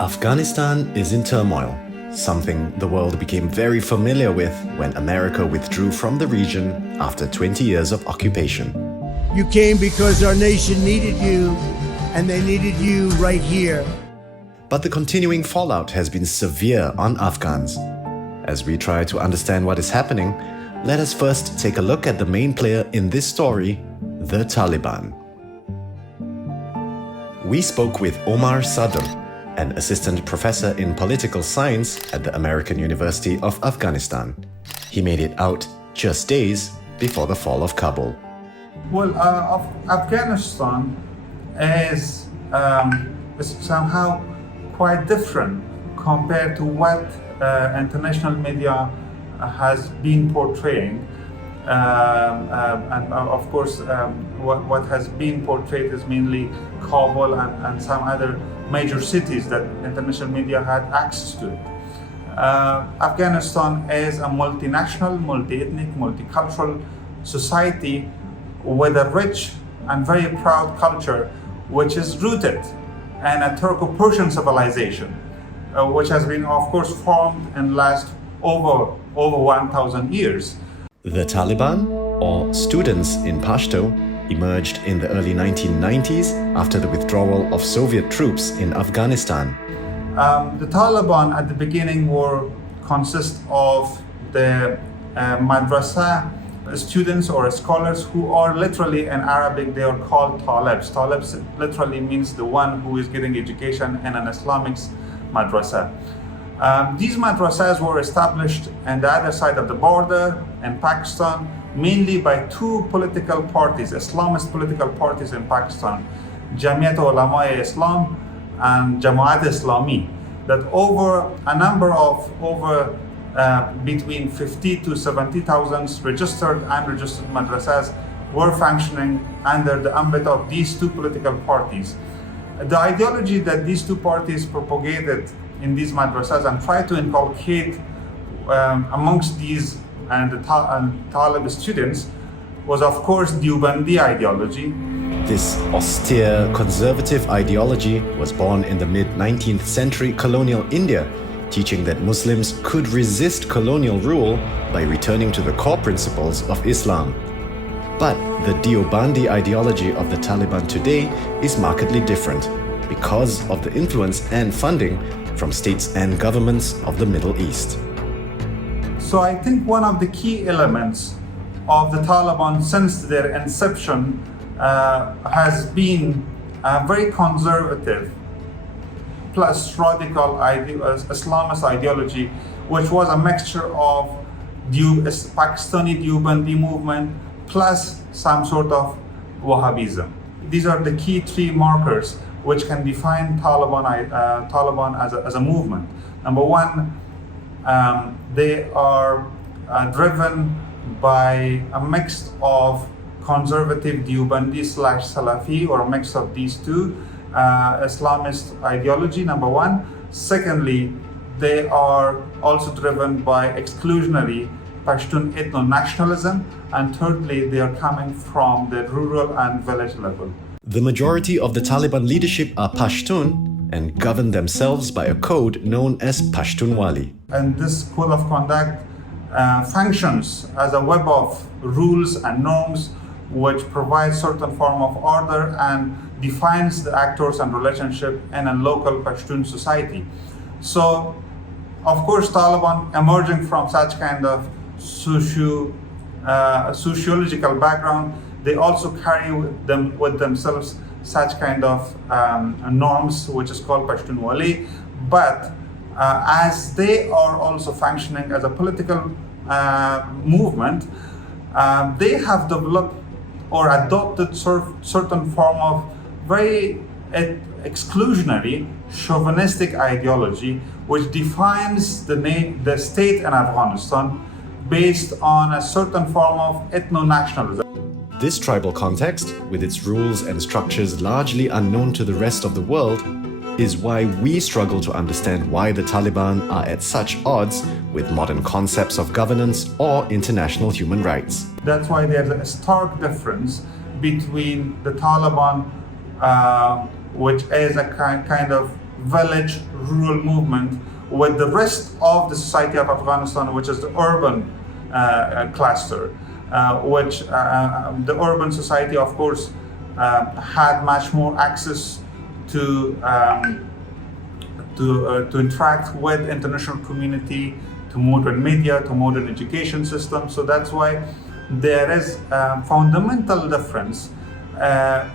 Afghanistan is in turmoil, something the world became very familiar with when America withdrew from the region after 20 years of occupation. You came because our nation needed you, and they needed you right here. But the continuing fallout has been severe on Afghans. As we try to understand what is happening, let us first take a look at the main player in this story, the Taliban. We spoke with Omar Sadr, an assistant professor in political science at the American University of Afghanistan. He made it out just days before the fall of Kabul. Well, Afghanistan is somehow quite different compared to what international media has been portraying. And of course, what has been portrayed is mainly Kabul and some other major cities that international media had access to. Afghanistan is a multinational, multi-ethnic, multicultural society with a rich and very proud culture, which is rooted in a Turco-Persian civilization, which has been, of course, formed and last over 1,000 years. The Taliban, or students in Pashto, emerged in the early 1990s after the withdrawal of Soviet troops in Afghanistan. The Taliban at the beginning consist of the madrasa students or scholars who are literally in Arabic, they are called talibs. Talibs literally means the one who is getting education in an Islamic madrasa. These madrasas were established on the other side of the border in Pakistan, mainly by two political parties, Islamist political parties in Pakistan, Jamiat Ulama-e Islam and Jamaat Islami, that over a number of between 50 to 70,000 registered and unregistered madrasas were functioning under the ambit of these two political parties. The ideology that these two parties propagated in these madrasas and tried to inculcate amongst these and the Talib students was, of course, Deobandi ideology. This austere, conservative ideology was born in the mid-19th century colonial India, teaching that Muslims could resist colonial rule by returning to the core principles of Islam. But the Deobandi ideology of the Taliban today is markedly different because of the influence and funding from states and governments of the Middle East. So I think one of the key elements of the Taliban since their inception has been a very conservative plus radical Islamist ideology, which was a mixture of Pakistani Deobandi movement plus some sort of Wahhabism. These are the key three markers which can define Taliban as a movement. Number one, they are driven by a mix of conservative Deobandi / Salafi, or a mix of these two Islamist ideology, number one. Secondly, they are also driven by exclusionary Pashtun ethno-nationalism. And thirdly, they are coming from the rural and village level. The majority of the Taliban leadership are Pashtun and govern themselves by a code known as Pashtunwali. And this code of conduct functions as a web of rules and norms which provide certain form of order and defines the actors and relationship in a local Pashtun society. So, of course, Taliban emerging from such kind of sociological background, they also carry with themselves such kind of norms, which is called Pashtunwali. But as they are also functioning as a political movement, they have developed or adopted certain form of very exclusionary, chauvinistic ideology, which defines the state in Afghanistan based on a certain form of ethno-nationalism. This tribal context, with its rules and structures largely unknown to the rest of the world, is why we struggle to understand why the Taliban are at such odds with modern concepts of governance or international human rights. That's why there's a stark difference between the Taliban, which is a kind of village rural movement with the rest of the society of Afghanistan, which is the urban cluster, which the urban society, of course, had much more access to interact with international community, to modern media, to modern education system. So that's why there is a fundamental difference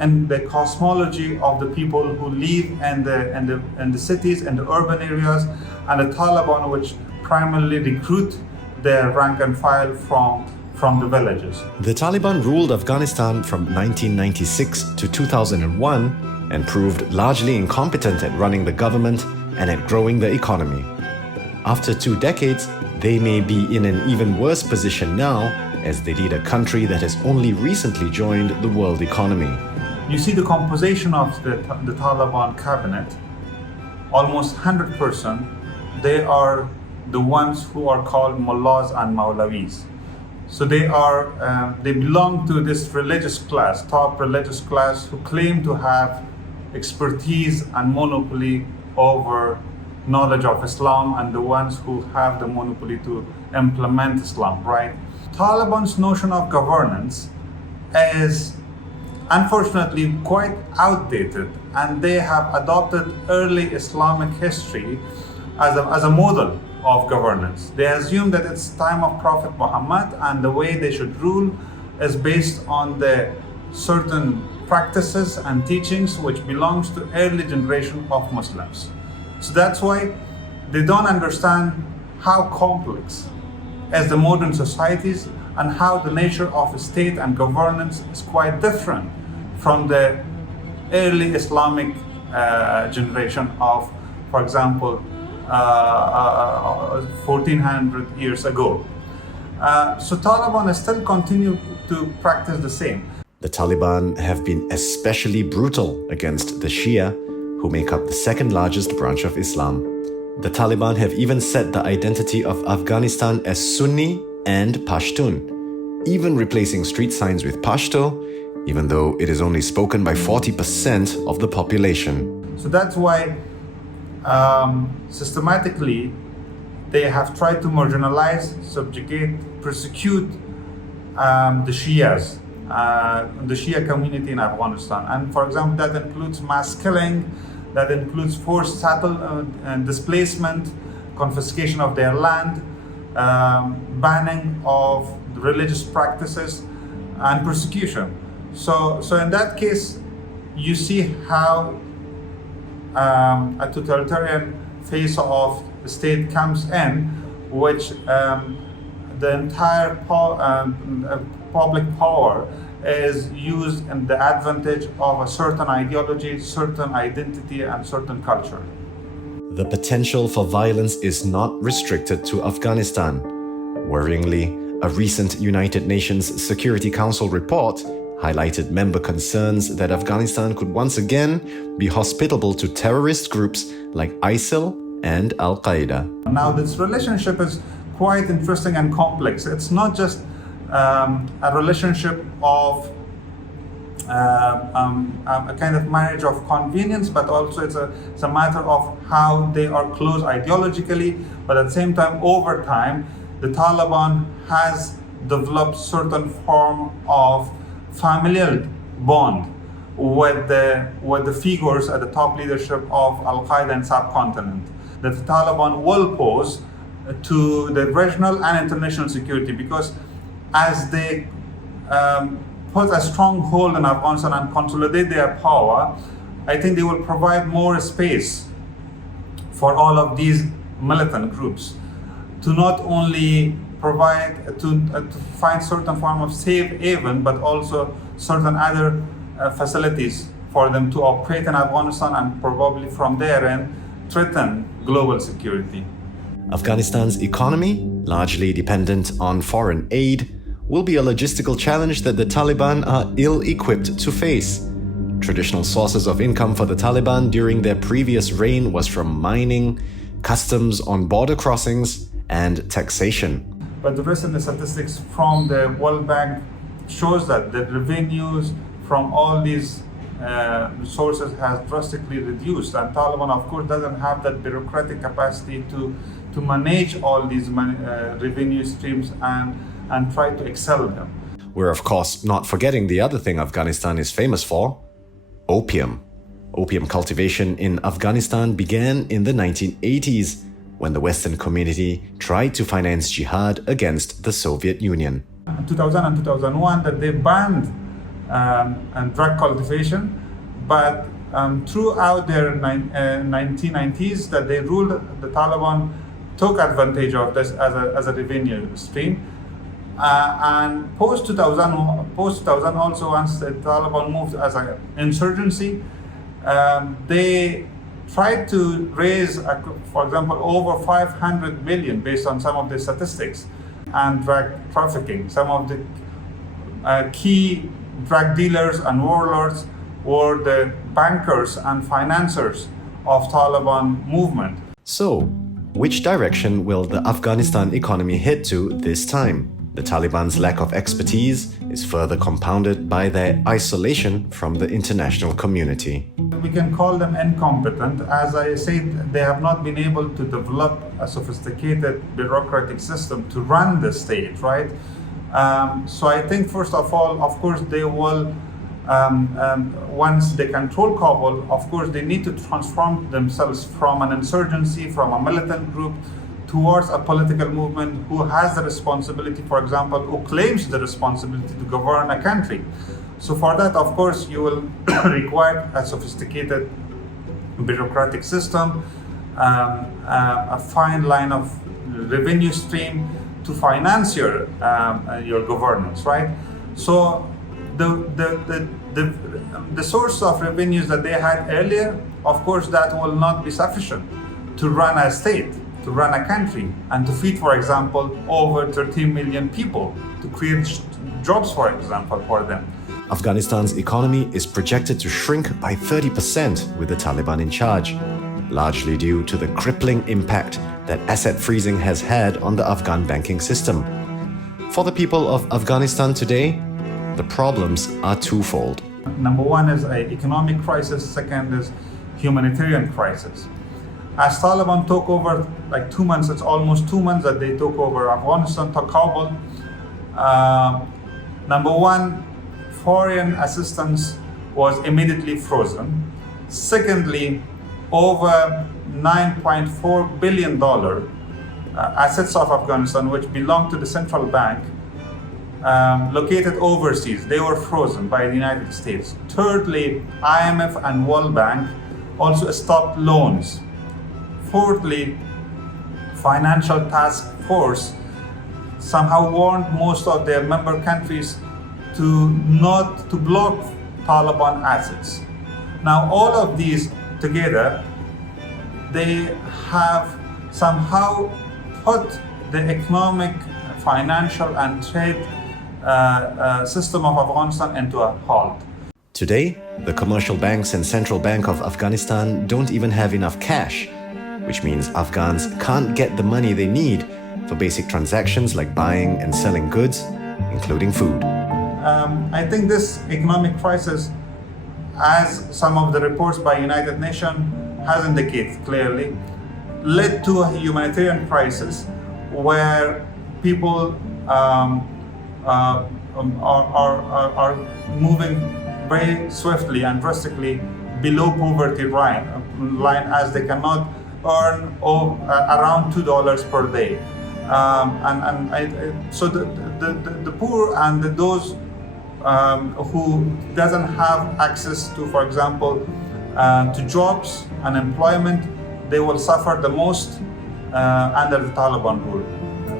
in the cosmology of the people who live in the cities and the urban areas, and the Taliban, which primarily recruit their rank and file from the villages. The Taliban ruled Afghanistan from 1996 to 2001 and proved largely incompetent at running the government and at growing the economy. After 2 decades, they may be in an even worse position now, as they lead a country that has only recently joined the world economy. You see the composition of the Taliban cabinet, almost 100%, they are the ones who are called mullahs and maulawis. So they belong to this religious class, top religious class, who claim to have expertise and monopoly over knowledge of Islam, and the ones who have the monopoly to implement Islam, right? Taliban's notion of governance is unfortunately quite outdated, and they have adopted early Islamic history as a model of governance. They assume that it's time of Prophet Muhammad, and the way they should rule is based on the certain practices and teachings which belongs to early generation of Muslims. So that's why they don't understand how complex is the modern societies, and how the nature of state and governance is quite different from the early Islamic generation of, for example, 1400 years ago. So Taliban still continue to practice the same. The Taliban have been especially brutal against the Shia, who make up the second largest branch of Islam. The Taliban have even set the identity of Afghanistan as Sunni and Pashtun, even replacing street signs with Pashto, even though it is only spoken by 40% of the population. So that's why systematically they have tried to marginalize, subjugate, persecute the Shias, the Shia community in Afghanistan. And for example, that includes mass killing, that includes forced and displacement, confiscation of their land, banning of religious practices, and persecution. So in that case, you see how a totalitarian phase of the state comes in, which the entire public power is used in the advantage of a certain ideology, certain identity, and certain culture. The potential for violence is not restricted to Afghanistan. Worryingly, a recent United Nations Security Council report highlighted member concerns that Afghanistan could once again be hospitable to terrorist groups like ISIL and Al-Qaeda. Now, this relationship is quite interesting and complex. It's not just a relationship of a kind of marriage of convenience, but also it's a matter of how they are close ideologically, but at the same time, over time, the Taliban has developed certain form of familial bond with the figures at the top leadership of Al-Qaeda and subcontinent that the Taliban will pose to the regional and international security, because as they put a strong hold in Afghanistan and consolidate their power, I think they will provide more space for all of these militant groups to not only provide to find certain form of safe haven, but also certain other facilities for them to operate in Afghanistan and probably from there in threaten global security. Afghanistan's economy, largely dependent on foreign aid, will be a logistical challenge that the Taliban are ill-equipped to face. Traditional sources of income for the Taliban during their previous reign was from mining, customs on border crossings, and taxation. But the recent statistics from the World Bank shows that the revenues from all these resources has drastically reduced, and Taliban, of course, doesn't have that bureaucratic capacity to manage all these revenue streams and try to excel them. We're of course not forgetting the other thing Afghanistan is famous for: opium. Opium cultivation in Afghanistan began in the 1980s, when the Western community tried to finance jihad against the Soviet Union. In 2000 and 2001, that they banned drug cultivation, but throughout their 1990s, that they ruled, the Taliban took advantage of this as a revenue stream. And post 2000 also, once the Taliban moved as an insurgency, they tried to raise, for example, over 500 million based on some of the statistics, and drug trafficking. Some of the key drug dealers and warlords were the bankers and financiers of Taliban movement. So, which direction will the Afghanistan economy head to this time? The Taliban's lack of expertise is further compounded by their isolation from the international community. We can call them incompetent. As I said, they have not been able to develop a sophisticated bureaucratic system to run the state, right? So I think, first of all, of course, they will, once they control Kabul, of course, they need to transform themselves from an insurgency, from a militant group, towards a political movement who has the responsibility, for example, who claims the responsibility to govern a country. So for that, of course, you will require a sophisticated bureaucratic system, a fine line of revenue stream to finance your governance, right? So the source of revenues that they had earlier, of course, that will not be sufficient to run a state, to run a country, and to feed, for example, over 13 million people, to create jobs, for example, for them. Afghanistan's economy is projected to shrink by 30% with the Taliban in charge, largely due to the crippling impact that asset freezing has had on the Afghan banking system. For the people of Afghanistan today, the problems are twofold. Number one is an economic crisis, second is humanitarian crisis. As Taliban took over, like 2 months, it's almost 2 months that they took over Afghanistan, took Kabul. Number one, foreign assistance was immediately frozen. Secondly, over $9.4 billion assets of Afghanistan, which belong to the central bank, located overseas, they were frozen by the United States. Thirdly, IMF and World Bank also stopped loans. Fourthly, Financial Task Force somehow warned most of their member countries to block Taliban assets. Now, all of these together, they have somehow put the economic, financial, and trade system of Afghanistan into a halt. Today, the commercial banks and Central Bank of Afghanistan don't even have enough cash, which means Afghans can't get the money they need for basic transactions like buying and selling goods, including food. I think this economic crisis, as some of the reports by United Nations has indicated clearly, led to a humanitarian crisis where people are moving very swiftly and drastically below poverty line as they cannot earn around $2 per day. So the poor and those who doesn't have access to, for example, to jobs and employment, they will suffer the most under the Taliban rule.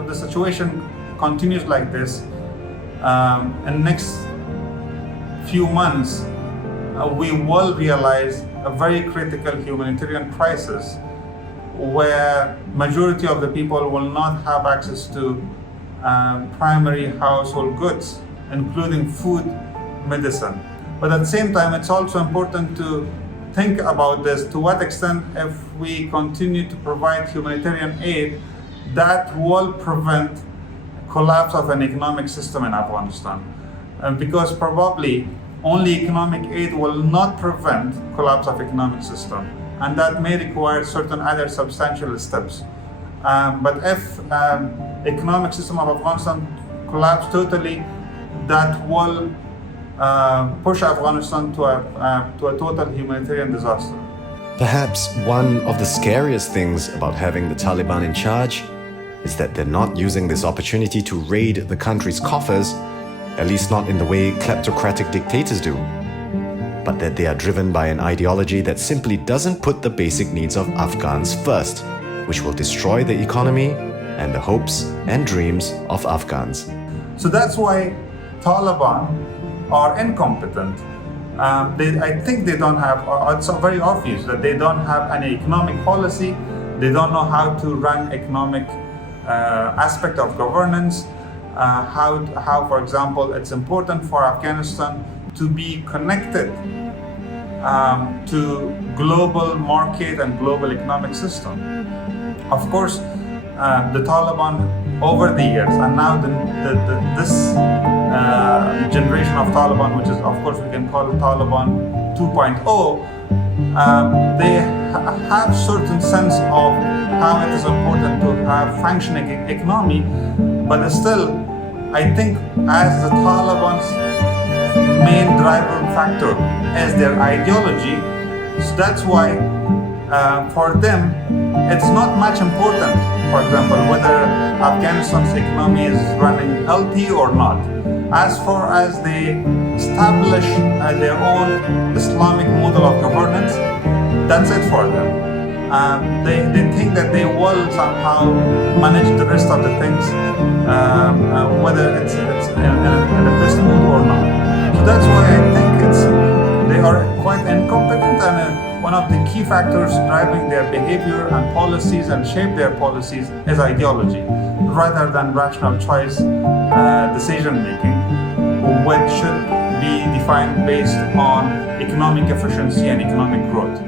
If the situation continues like this, in the next few months, we will realize a very critical humanitarian crisis where majority of the people will not have access to primary household goods, including food, medicine. But at the same time, it's also important to think about this, to what extent if we continue to provide humanitarian aid, that will prevent collapse of an economic system in Afghanistan. Because probably only economic aid will not prevent collapse of economic system, and that may require certain other substantial steps. But if economic system of Afghanistan collapse totally, that will push Afghanistan to a total humanitarian disaster. Perhaps one of the scariest things about having the Taliban in charge is that they're not using this opportunity to raid the country's coffers, at least not in the way kleptocratic dictators do, but that they are driven by an ideology that simply doesn't put the basic needs of Afghans first, which will destroy the economy and the hopes and dreams of Afghans. So that's why Taliban are incompetent. I think they don't have, it's very obvious that they don't have any economic policy. They don't know how to run economic aspect of governance. How, for example, it's important for Afghanistan to be connected to global market and global economic system. Of course, the Taliban over the years, and now this generation of Taliban, which is, of course, we can call it Taliban 2.0, they have certain sense of how it is important to have functioning economy, but still, I think as the Taliban's main driver factor is their ideology, so that's why for them it's not much important, for example, whether Afghanistan's economy is running healthy or not. As far as they establish their own Islamic model of governance, that's it for them. They think that they will somehow manage the rest of the things, whether it's in the best mood or not. So that's why I think they are quite incompetent, and one of the key factors driving their behavior and policies and shape their policies is ideology, rather than rational choice decision making, which should be defined based on economic efficiency and economic growth.